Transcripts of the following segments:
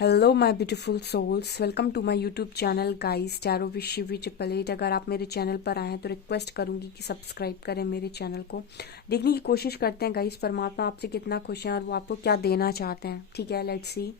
Hello my beautiful souls, welcome to my YouTube channel guys tarot with Shivi triple eight. अगर आप मेरे channel पर आए हैं तो रिक्वेस्ट करूंगी कि सब्सक्राइब करें मेरे चैनल को। देखने की कोशिश करते हैं गाइस परमात्मा आपसे कितना खुश हैं और वो आपको क्या देना चाहते हैं। ठीक है, लेट्स सी।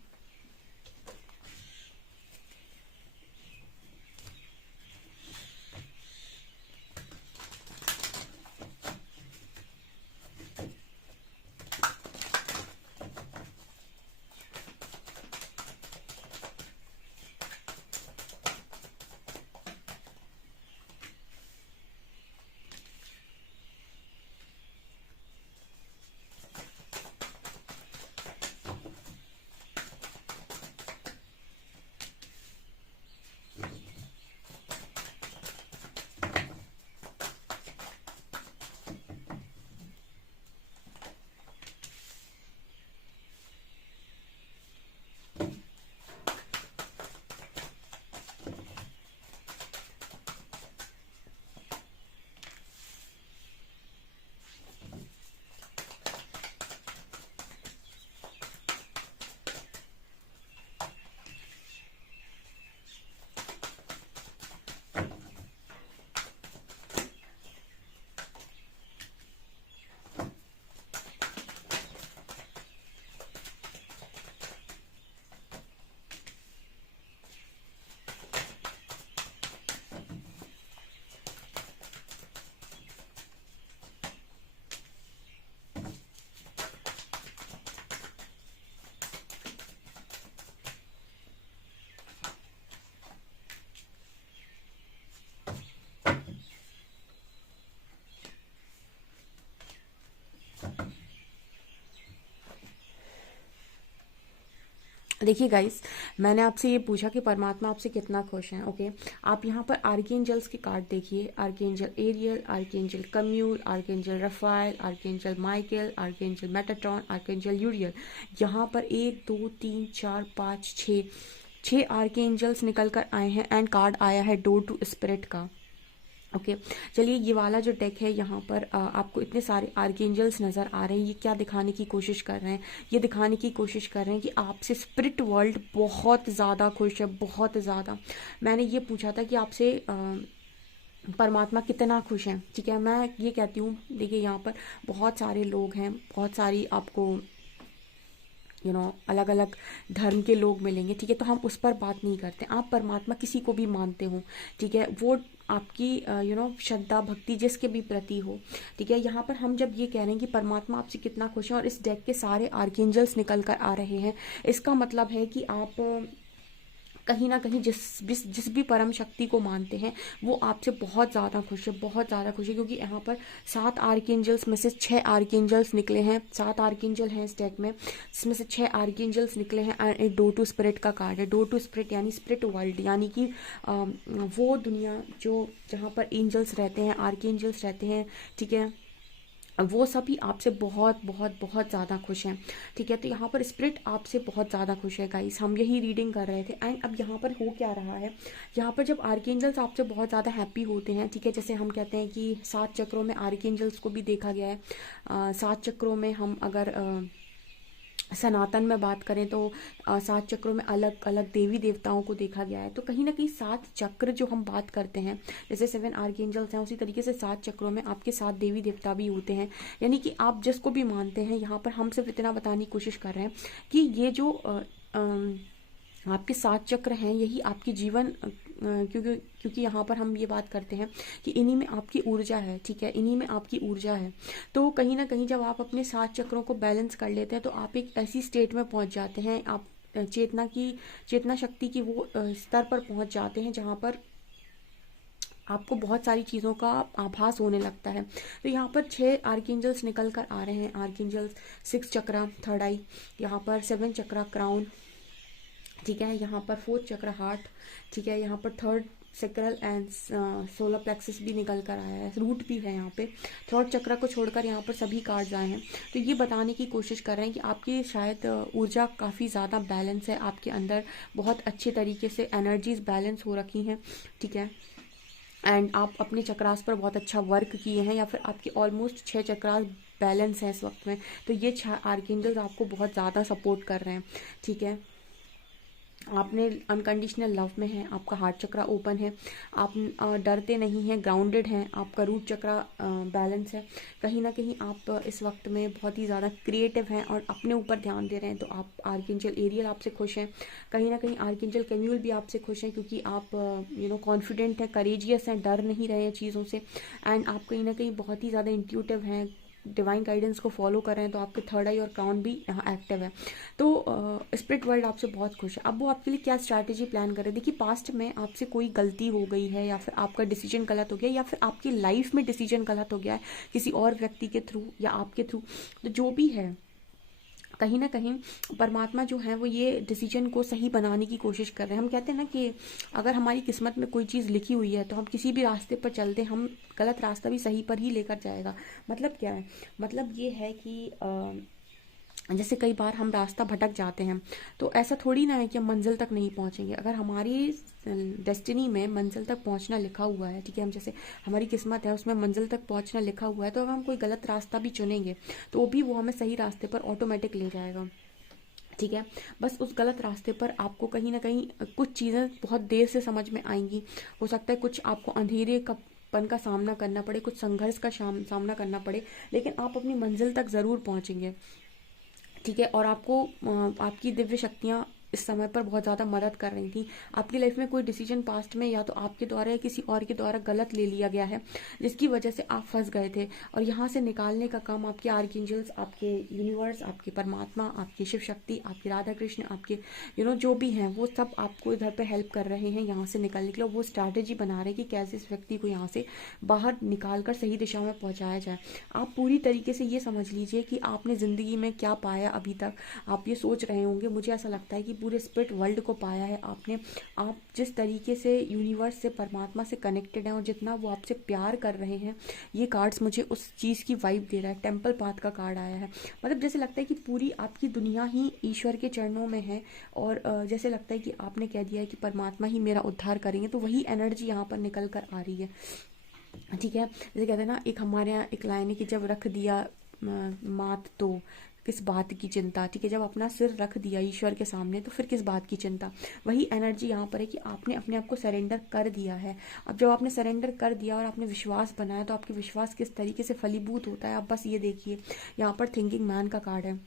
देखिए गाइस, मैंने आपसे ये पूछा कि परमात्मा आपसे कितना खुश हैं। ओके, आप यहाँ पर आर्केंजल्स के कार्ड देखिए। Archangel Ariel, archangel Chamuel, archangel Raphael, archangel Michael, archangel Metatron, archangel Uriel. यहाँ पर 1 2 3 4 5 6 छः आर्केंजल्स निकल कर आए हैं एंड कार्ड आया है डोर टू स्पिरिट का। ओके, चलिए ये वाला जो डेक है यहाँ पर आपको इतने सारे आर्केंजल्स नज़र आ रहे हैं। ये क्या दिखाने की कोशिश कर रहे हैं? ये दिखाने की कोशिश कर रहे हैं कि आपसे स्पिरिट वर्ल्ड बहुत ज़्यादा खुश है, बहुत ज़्यादा। मैंने ये पूछा था कि आपसे परमात्मा कितना खुश हैं। ठीक है, मैं ये कहती हूँ, देखिए यहाँ पर बहुत सारे लोग हैं, बहुत सारी आपको अलग अलग धर्म के लोग मिलेंगे। ठीक है, तो हम उस पर बात नहीं करते। आप परमात्मा किसी को भी मानते हो, ठीक है, वो आपकी श्रद्धा भक्ति जिसके भी प्रति हो। ठीक है, यहाँ पर हम जब ये कह रहे हैं कि परमात्मा आपसे कितना खुश है और इस डेक के सारे आर्केंजल्स निकल कर आ रहे हैं, इसका मतलब है कि आप कहीं ना कहीं जिस भी परम शक्ति को मानते हैं वो आपसे बहुत ज़्यादा खुश है, बहुत ज़्यादा खुश है। क्योंकि यहाँ पर 7 आर्केंजल्स में से 6 आर्केंजल्स निकले हैं। 7 आर्केंजल हैं इस डेक में, जिसमें से 6 आर्केंजल्स निकले हैं एंड एक डोर टू स्पिरिट का कार्ड है। डोर टू स्पिरिट यानी स्पिरिट वर्ल्ड, यानी कि वो दुनिया जो जहाँ पर एंजल्स रहते हैं, आर्केंजल्स रहते हैं। ठीक है, वो सभी आपसे बहुत बहुत बहुत ज़्यादा खुश हैं। ठीक है, तो यहाँ पर स्पिरिट आपसे बहुत ज़्यादा खुश है गाइस। हम यही रीडिंग कर रहे थे एंड अब यहाँ पर हो क्या रहा है, यहाँ पर जब आर्केंजल्स आपसे बहुत ज़्यादा हैप्पी होते हैं, ठीक है, जैसे हम कहते हैं कि 7 चक्रों में आर्केंजल्स को भी देखा गया है। 7 चक्रों में हम अगर सनातन में बात करें तो 7 चक्रों में अलग अलग देवी देवताओं को देखा गया है। तो कहीं ना कहीं 7 चक्र जो हम बात करते हैं, जैसे 7 आर्केंजल्स हैं, उसी तरीके से 7 चक्रों में आपके 7 देवी देवता भी होते हैं। यानी कि आप जिसको भी मानते हैं, यहाँ पर हम सिर्फ इतना बताने की कोशिश कर रहे हैं कि ये जो आपके 7 चक्र हैं, यही आपकी जीवन क्योंकि क्योंकि यहाँ पर हम ये बात करते हैं कि इन्हीं में आपकी ऊर्जा है। ठीक है, इन्हीं में आपकी ऊर्जा है। तो कहीं ना कहीं जब आप अपने 7 चक्रों को बैलेंस कर लेते हैं तो आप एक ऐसी स्टेट में पहुँच जाते हैं, आप चेतना शक्ति की वो स्तर पर पहुँच जाते हैं जहाँ पर आपको बहुत सारी चीज़ों का आभास होने लगता है। तो यहाँ पर 6 आर्केंजल्स निकल कर आ रहे हैं। आर्केंजल्स 6 चक्रा थर्ड आई, यहाँ पर 7 चक्रा क्राउन, ठीक है, यहाँ पर 4 चक्र हार्ट, ठीक है, यहाँ पर third sacral and solar plexus भी निकल कर आया है, रूट भी है यहाँ पे। थर्ड चक्र को छोड़कर यहाँ पर सभी कार्ड्स आए हैं। तो ये बताने की कोशिश कर रहे हैं कि आपकी शायद ऊर्जा काफ़ी ज़्यादा बैलेंस है, आपके अंदर बहुत अच्छे तरीके से एनर्जीज बैलेंस हो रखी हैं। ठीक है, एंड आप अपने चक्रास पर बहुत अच्छा वर्क किए हैं, या फिर आपके ऑलमोस्ट 6 चक्रास बैलेंस हैं इस वक्त में। तो ये 6 आर्केंजल्स आपको बहुत ज़्यादा सपोर्ट कर रहे हैं। ठीक है, आपने अनकंडीशनल लव में हैं, आपका हार्ट चक्रा ओपन है, आप डरते नहीं हैं, ग्राउंडेड हैं, आपका रूट चक्रा बैलेंस है। कहीं ना कहीं आप इस वक्त में बहुत ही ज़्यादा क्रिएटिव हैं और अपने ऊपर ध्यान दे रहे हैं, तो आप आर्कएंजल एरियल आपसे खुश हैं। कहीं ना कहीं आर्कएंजल कैम्यूल भी आपसे खुश हैं, क्योंकि आप कॉन्फिडेंट हैं, करेजियस हैं, डर नहीं रहे हैं चीज़ों से। एंड आप कहीं ना कहीं बहुत ही ज़्यादा इंट्यूटिव हैं, डिवाइन गाइडेंस को फॉलो कर रहे हैं, तो आपके थर्ड आई और क्राउन भी यहाँ एक्टिव है। तो स्पिरिट वर्ल्ड आपसे बहुत खुश है। अब वो आपके लिए क्या स्ट्रैटेजी प्लान कर रहे हैं, देखिए पास्ट में आपसे कोई गलती हो गई है, या फिर आपका डिसीजन गलत हो गया, या फिर आपकी लाइफ में डिसीजन गलत हो गया है किसी और व्यक्ति के थ्रू या आपके थ्रू, तो जो भी है कहीं ना कहीं परमात्मा जो है वो ये डिसीजन को सही बनाने की कोशिश कर रहे हैं। हम कहते हैं ना कि अगर हमारी किस्मत में कोई चीज़ लिखी हुई है तो हम किसी भी रास्ते पर चलते, हम गलत रास्ता भी सही पर ही लेकर जाएगा। मतलब क्या है, मतलब ये है कि जैसे कई बार हम रास्ता भटक जाते हैं, तो ऐसा थोड़ी ना है कि हम मंजिल तक नहीं पहुंचेंगे। अगर हमारी डेस्टिनी में मंजिल तक पहुंचना लिखा हुआ है, ठीक है, हम जैसे हमारी किस्मत है उसमें मंजिल तक पहुंचना लिखा हुआ है, तो अगर हम कोई गलत रास्ता भी चुनेंगे तो भी वो हमें सही रास्ते पर ऑटोमेटिक ले जाएगा। ठीक है, बस उस गलत रास्ते पर आपको कहीं ना कहीं कुछ चीज़ें बहुत देर से समझ में आएंगी। हो सकता है कुछ आपको अंधेरे का पन का सामना करना पड़े, कुछ संघर्ष का सामना करना पड़े, लेकिन आप अपनी मंजिल तक ज़रूर पहुंचेंगे। ठीक है, और आपको आपकी दिव्य शक्तियाँ इस समय पर बहुत ज़्यादा मदद कर रही थी। आपकी लाइफ में कोई डिसीजन पास्ट में या तो आपके द्वारा या किसी और के द्वारा गलत ले लिया गया है, जिसकी वजह से आप फंस गए थे, और यहाँ से निकालने का काम आपके आर्कएंजल्स, आपके यूनिवर्स, आपके परमात्मा, आपकी शिव शक्ति, आपके राधा कृष्ण, आपके जो भी हैं वो सब आपको इधर पे हेल्प कर रहे हैं यहाँ से निकलने के लिए। वो स्ट्रैटेजी बना रहे हैं कि कैसे इस व्यक्ति को यहाँ से बाहर निकाल कर सही दिशा में पहुँचाया जाए। आप पूरी तरीके से ये समझ लीजिए कि आपने ज़िंदगी में क्या पाया अभी तक। आप ये सोच रहे होंगे, मुझे ऐसा लगता है कि पूरे स्पिरिट वर्ल्ड को पाया है आपने। आप जिस तरीके से यूनिवर्स से, परमात्मा से कनेक्टेड हैं और जितना वो आपसे प्यार कर रहे हैं, ये कार्ड्स मुझे उस चीज़ की वाइब दे रहा है। टेम्पल पाथ का कार्ड आया है, मतलब जैसे लगता है कि पूरी आपकी दुनिया ही ईश्वर के चरणों में है, और जैसे लगता है कि आपने कह दिया है कि परमात्मा ही मेरा उद्धार करेंगे, तो वही एनर्जी यहाँ पर निकल कर आ रही है। ठीक है, जैसे कहते हैं ना, एक हमारे यहाँ एक लाइन है कि जब रख दिया मात तो किस बात की चिंता। ठीक है, जब अपना सिर रख दिया ईश्वर के सामने तो फिर किस बात की चिंता। वही एनर्जी यहाँ पर है कि आपने अपने आप को सरेंडर कर दिया है। अब जब आपने सरेंडर कर दिया और आपने विश्वास बनाया, तो आपके विश्वास किस तरीके से फलीभूत होता है, आप बस ये देखिए। यहाँ पर थिंकिंग मैन का कार्ड है।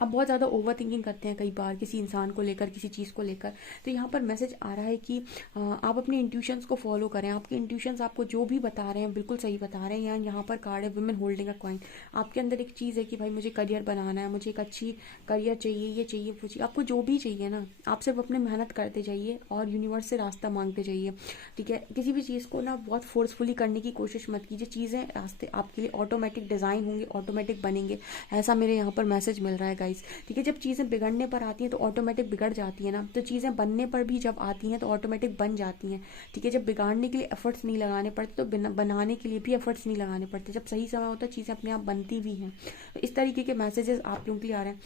आप बहुत ज़्यादा ओवर थिंकिंग करते हैं कई बार किसी इंसान को लेकर, किसी चीज़ को लेकर, तो यहाँ पर मैसेज आ रहा है कि आप अपने इंट्यूशंस को फॉलो करें। आपके इंट्यूशंस आपको जो भी बता रहे हैं बिल्कुल सही बता रहे हैं। यहाँ पर कार्ड है वुमेन होल्डिंग अ कॉइन। आपके अंदर एक चीज़ है कि भाई मुझे करियर बनाना है, मुझे एक अच्छी करियर चाहिए, ये चाहिए, वो चाहिए। आपको जो भी चाहिए ना, आप सिर्फ अपने मेहनत करते जाइए और यूनिवर्स से रास्ता मांगते जाइए। ठीक है, किसी भी चीज़ को ना बहुत फोर्सफुली करने की कोशिश मत कीजिए। चीज़ें, रास्ते आपके लिए ऑटोमेटिक डिज़ाइन होंगे, ऑटोमेटिक बनेंगे, ऐसा मेरे यहाँ पर मैसेज मिल रहा है गाइस। ठीक है, जब चीज़ें बिगड़ने पर आती हैं तो ऑटोमेटिक बिगड़ जाती है ना, तो चीज़ें बनने पर भी जब आती हैं तो ऑटोमेटिक बन जाती हैं। ठीक है, जब बिगाड़ने के लिए एफर्ट्स नहीं लगाने पड़ते तो बनाने के लिए भी एफर्ट्स नहीं लगाने पड़ते। जब सही समय होता है चीज़ें अपने आप बनती भी हैं। तो इस तरीके के मैसेजेस आप लोगों के लिए आ रहे हैं।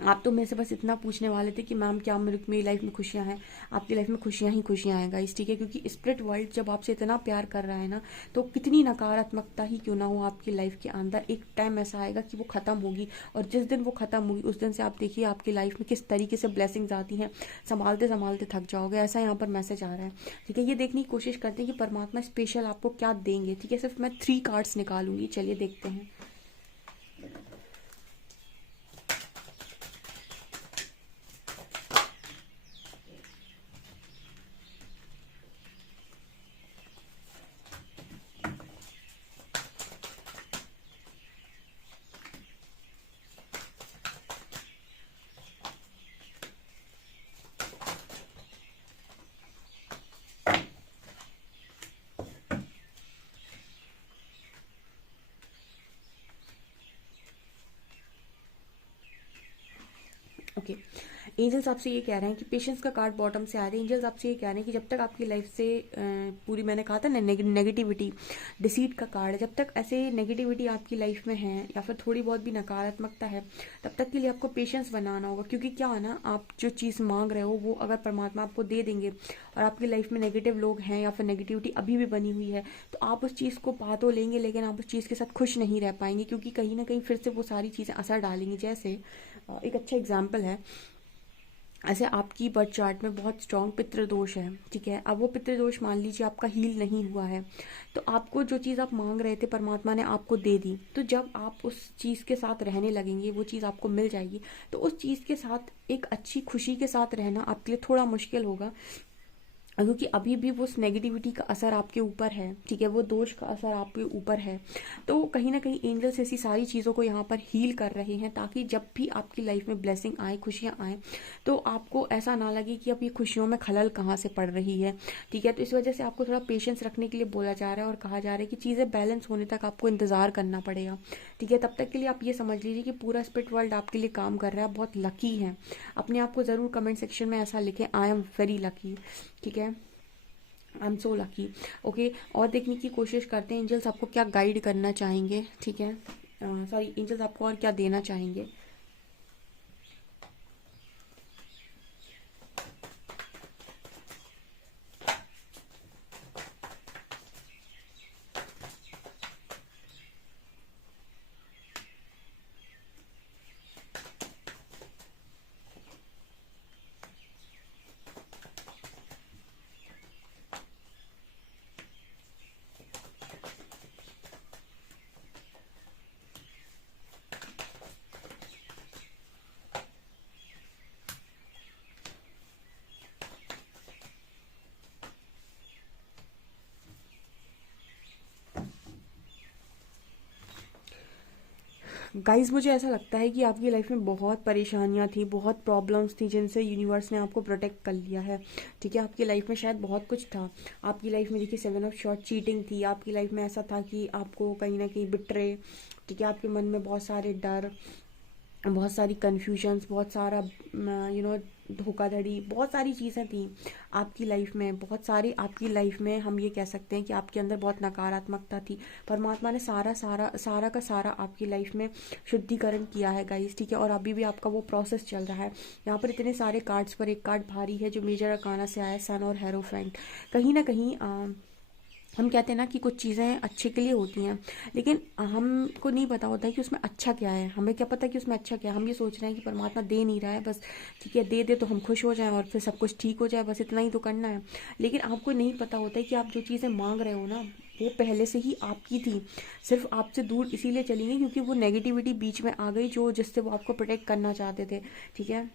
आप तो मेरे से बस इतना पूछने वाले थे कि मैम क्या मेरी लाइफ में खुशियाँ हैं। आपकी लाइफ में खुशियाँ ही खुशियाँ हैं गाइस। ठीक है, क्योंकि स्पिरिट वर्ल्ड जब आपसे इतना प्यार कर रहा है ना, तो कितनी नकारात्मकता ही क्यों ना हो आपकी लाइफ के अंदर, एक टाइम ऐसा आएगा कि वो ख़त्म होगी, और जिस दिन वो ख़त्म होगी उस दिन से आप देखिए आपकी लाइफ में किस तरीके से ब्लेसिंग्स आती हैं, संभालते संभालते थक जाओगे। ऐसा यहाँ पर मैसेज आ रहा है। ठीक है, ये देखने की कोशिश करते हैं कि परमात्मा स्पेशल आपको क्या देंगे। ठीक है, सिर्फ मैं 3 कार्ड्स निकालूंगी, चलिए देखते हैं। ओके, एंजल्स आपसे ये कह रहे हैं कि पेशेंस का कार्ड बॉटम से आ रहे हैं। एंजल्स आपसे ये कह रहे हैं कि जब तक आपकी लाइफ से पूरी, मैंने कहा था ना नेगेटिविटी, डिसीट का कार्ड है, जब तक ऐसे नेगेटिविटी आपकी लाइफ में है या फिर थोड़ी बहुत भी नकारात्मकता है, तब तक के लिए आपको पेशेंस बनाना होगा। क्योंकि क्या है ना, आप जो चीज़ मांग रहे हो वो अगर परमात्मा आपको दे देंगे और आपकी लाइफ में नेगेटिव लोग हैं या फिर नेगेटिविटी अभी भी बनी हुई है, तो आप उस चीज़ को पा तो लेंगे, लेकिन आप उस चीज़ के साथ खुश नहीं रह पाएंगे, क्योंकि कहीं ना कहीं फिर से वो सारी चीज़ें असर डालेंगी। जैसे एक अच्छा एग्जाम्पल है, ऐसे आपकी बर्थ चार्ट में बहुत स्ट्रॉन्ग पितृदोष है, ठीक है। अब वो पितृदोष मान लीजिए आपका हील नहीं हुआ है, तो आपको जो चीज़ आप मांग रहे थे परमात्मा ने आपको दे दी, तो जब आप उस चीज़ के साथ रहने लगेंगे वो चीज़ आपको मिल जाएगी, तो उस चीज़ के साथ एक अच्छी खुशी के साथ रहना आपके लिए थोड़ा मुश्किल होगा, क्योंकि अभी भी वो उस नेगेटिविटी का असर आपके ऊपर है, ठीक है, वो दोष का असर आपके ऊपर है। तो कहीं ना कहीं एंजल्स ऐसी सारी चीज़ों को यहाँ पर हील कर रहे हैं, ताकि जब भी आपकी लाइफ में ब्लेसिंग आए, खुशियाँ आए, तो आपको ऐसा ना लगे कि अब ये खुशियों में खलल कहाँ से पड़ रही है, ठीक है। तो इस वजह से आपको थोड़ा पेशेंस रखने के लिए बोला जा रहा है और कहा जा रहा है कि चीज़ें बैलेंस होने तक आपको इंतज़ार करना पड़ेगा, ठीक है। तब तक के लिए आप ये समझ लीजिए कि पूरा स्पिरिट वर्ल्ड आपके लिए काम कर रहा है, आप बहुत लकी हैं। अपने आप को ज़रूर कमेंट सेक्शन में ऐसा लिखें, आई एम वेरी लकी, ठीक है, I am so lucky. Okay, और देखने की कोशिश करते हैं एंजल्स आपको क्या गाइड करना चाहेंगे, ठीक है, सॉरी, एंजल्स आपको और क्या देना चाहेंगे। गाइस, मुझे ऐसा लगता है कि आपकी लाइफ में बहुत परेशानियां थी, बहुत प्रॉब्लम्स थी, जिनसे यूनिवर्स ने आपको प्रोटेक्ट कर लिया है, ठीक है। आपकी लाइफ में शायद बहुत कुछ था। आपकी लाइफ में देखिए 7 ऑफ शॉर्ट चीटिंग थी, आपकी लाइफ में ऐसा था कि आपको कहीं ना कहीं बिट्रे, ठीक है, आपके मन में बहुत सारे डर, बहुत सारी कन्फ्यूजन्स, बहुत सारा धोखाधड़ी, बहुत सारी चीज़ें थी आपकी लाइफ में, बहुत सारी आपकी लाइफ में हम ये कह सकते हैं कि आपके अंदर बहुत नकारात्मकता थी। परमात्मा ने सारा सारा सारा का सारा आपकी लाइफ में शुद्धिकरण किया है गाइस, ठीक है, और अभी भी आपका वो प्रोसेस चल रहा है। यहाँ पर इतने सारे कार्ड्स पर एक कार्ड भारी है जो मेजर अरकाना से आया है, सन और हेरोफेंट। कहीं ना कहीं हम कहते हैं ना कि कुछ चीज़ें अच्छे के लिए होती हैं, लेकिन हमको नहीं पता होता है कि उसमें अच्छा क्या है। हमें क्या पता कि उसमें अच्छा क्या है, हम ये सोच रहे हैं कि परमात्मा दे नहीं रहा है, बस ठीक है दे दे तो हम खुश हो जाएं और फिर सब कुछ ठीक हो जाए, बस इतना ही तो करना है। लेकिन आपको नहीं पता होता है कि आप जो चीज़ें मांग रहे हो ना, वो पहले से ही आपकी थी, सिर्फ आपसे दूर इसीलिए चली गई क्योंकि वो नेगेटिविटी बीच में आ गई, जो जिससे वो आपको प्रोटेक्ट करना चाहते थे, ठीक है,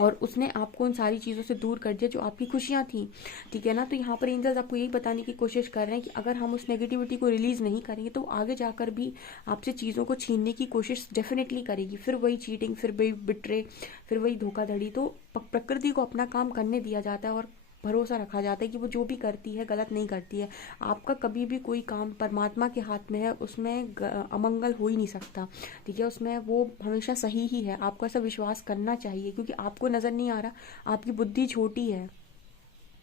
और उसने आपको उन सारी चीज़ों से दूर कर दिया जो आपकी खुशियाँ थी, ठीक है ना। तो यहाँ पर एंजल्स आपको यही बताने की कोशिश कर रहे हैं कि अगर हम उस नेगेटिविटी को रिलीज़ नहीं करेंगे तो आगे जाकर भी आपसे चीज़ों को छीनने की कोशिश डेफिनेटली करेगी, फिर वही चीटिंग, फिर वही बिट्रे, फिर वही धोखाधड़ी। तो प्रकृति को अपना काम करने दिया जाता है और भरोसा रखा जाता है कि वो जो भी करती है गलत नहीं करती है। आपका कभी भी कोई काम परमात्मा के हाथ में है, उसमें अमंगल हो ही नहीं सकता, ठीक है, उसमें वो हमेशा सही ही है। आपको ऐसा विश्वास करना चाहिए, क्योंकि आपको नज़र नहीं आ रहा, आपकी बुद्धि छोटी है।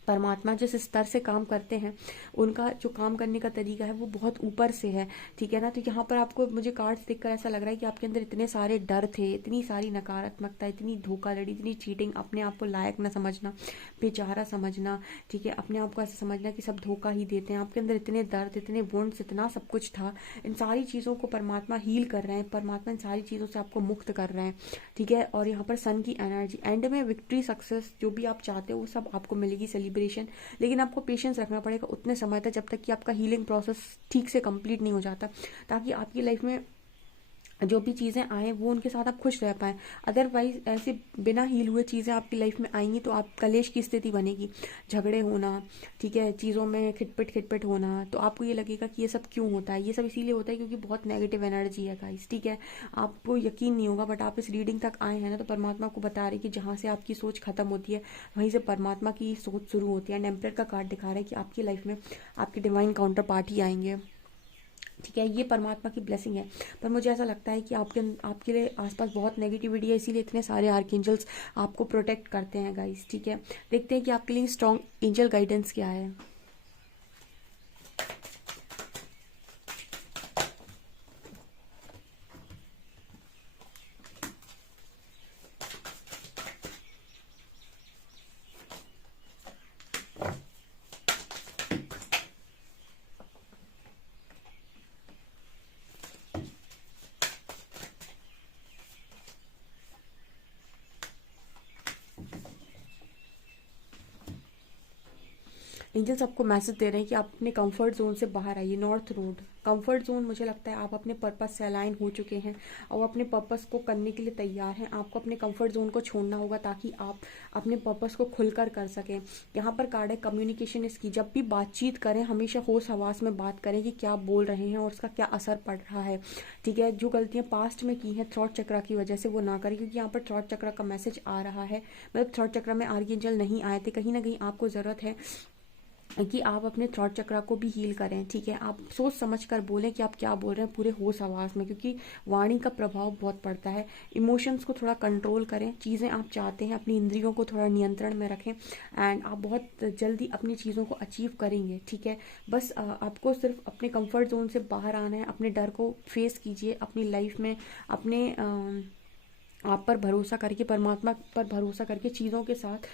परमात्मा जिस स्तर से काम करते हैं, उनका जो काम करने का तरीका है वो बहुत ऊपर से है, ठीक है ना। तो यहाँ पर आपको, मुझे कार्ड्स देखकर ऐसा लग रहा है कि आपके अंदर इतने सारे डर थे, इतनी सारी नकारात्मकता, इतनी धोखाधड़ी, इतनी चीटिंग, अपने आप को लायक न समझना, बेचारा समझना, ठीक है, अपने आप को ऐसा समझना कि सब धोखा ही देते हैं। आपके अंदर इतने दर्द, इतने वुंड्स, इतना सब कुछ था। इन सारी चीज़ों को परमात्मा हील कर रहे हैं, परमात्मा इन सारी चीज़ों से आपको मुक्त कर रहे हैं, ठीक है। और यहाँ पर सन की एनर्जी, एंड में विक्ट्री, सक्सेस, जो भी आप चाहते हो वो सब आपको मिलेगी, सेलिब्रेशन। लेकिन आपको पेशेंस रखना पड़ेगा उतने समय तक जब तक कि आपका हीलिंग प्रोसेस ठीक से कंप्लीट नहीं हो जाता, ताकि आपकी लाइफ में जो भी चीज़ें आए वो उनके साथ आप खुश रह पाएँ। अदरवाइज ऐसे बिना हील हुए चीज़ें आपकी लाइफ में आएंगी तो आप कलेश की स्थिति बनेगी, झगड़े होना, ठीक है, चीज़ों में खिटपिट खिटपिट होना। तो आपको ये लगेगा कि ये सब क्यों होता है, ये सब इसीलिए होता है क्योंकि बहुत नेगेटिव एनर्जी है गाइस, ठीक है। आपको यकीन नहीं होगा बट आप इस रीडिंग तक आए हैं ना, तो परमात्मा को बता रहे कि जहाँ से आपकी सोच खत्म होती है वहीं से परमात्मा की सोच शुरू होती है। एंड एम्परर का कार्ड दिखा रहा है कि आपकी लाइफ में आपके डिवाइन काउंटर पार्ट ही आएंगे, ठीक है, ये परमात्मा की ब्लेसिंग है। पर मुझे ऐसा लगता है कि आपके लिए आसपास बहुत नेगेटिविटी है, इसीलिए इतने सारे आर्कएंजल्स आपको प्रोटेक्ट करते हैं गाइस, ठीक है। देखते हैं कि आपके लिए स्ट्रॉन्ग एंजल गाइडेंस क्या है। एंजल्स आपको मैसेज दे रहे हैं कि आप अपने कंफर्ट जोन से बाहर आइए। नॉर्थ रोड कंफर्ट जोन, मुझे लगता है आप अपने पर्पस से अलाइन हो चुके हैं और अपने पर्पस को करने के लिए तैयार हैं। आपको अपने कंफर्ट जोन को छोड़ना होगा ताकि आप अपने पर्पस को खुलकर कर सकें। यहाँ पर कार्ड है कम्युनिकेशन इसकी, जब भी बातचीत करें हमेशा होश हवास में बात करें कि क्या बोल रहे हैं और उसका क्या असर पड़ रहा है। ठीक है, जो गलतियाँ पास्ट में की हैं थ्रॉट चक्रा की वजह से वो ना करें, क्योंकि यहाँ पर थ्रॉट चक्रा का मैसेज आ रहा है। मतलब थ्रॉट चक्रा में आर्कएंजल नहीं आए थे, कहीं ना कहीं आपको ज़रूरत है कि आप अपने थ्रॉट चक्रा को भी हील करें। ठीक है, आप सोच समझ कर बोलें कि आप क्या बोल रहे हैं पूरे होश आवाज़ में, क्योंकि वाणी का प्रभाव बहुत पड़ता है। इमोशंस को थोड़ा कंट्रोल करें, चीज़ें आप चाहते हैं अपनी इंद्रियों को थोड़ा नियंत्रण में रखें एंड आप बहुत जल्दी अपनी चीज़ों को अचीव करेंगे। ठीक है, बस आपको सिर्फ अपने कंफर्ट जोन से बाहर आना है। अपने डर को फेस कीजिए अपनी लाइफ में, अपने आप पर भरोसा करके, परमात्मा पर भरोसा करके चीज़ों के साथ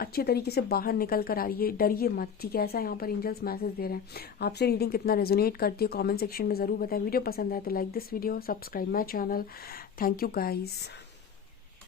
अच्छे तरीके से बाहर निकल कर आ रही है। डरिए मत। ठीक है, ऐसा यहाँ पर एंजल्स मैसेज दे रहे हैं। आपसे रीडिंग कितना रेजोनेट करती है कमेंट सेक्शन में ज़रूर बताएं। वीडियो पसंद आए तो like this video, subscribe my channel. Thank you guys.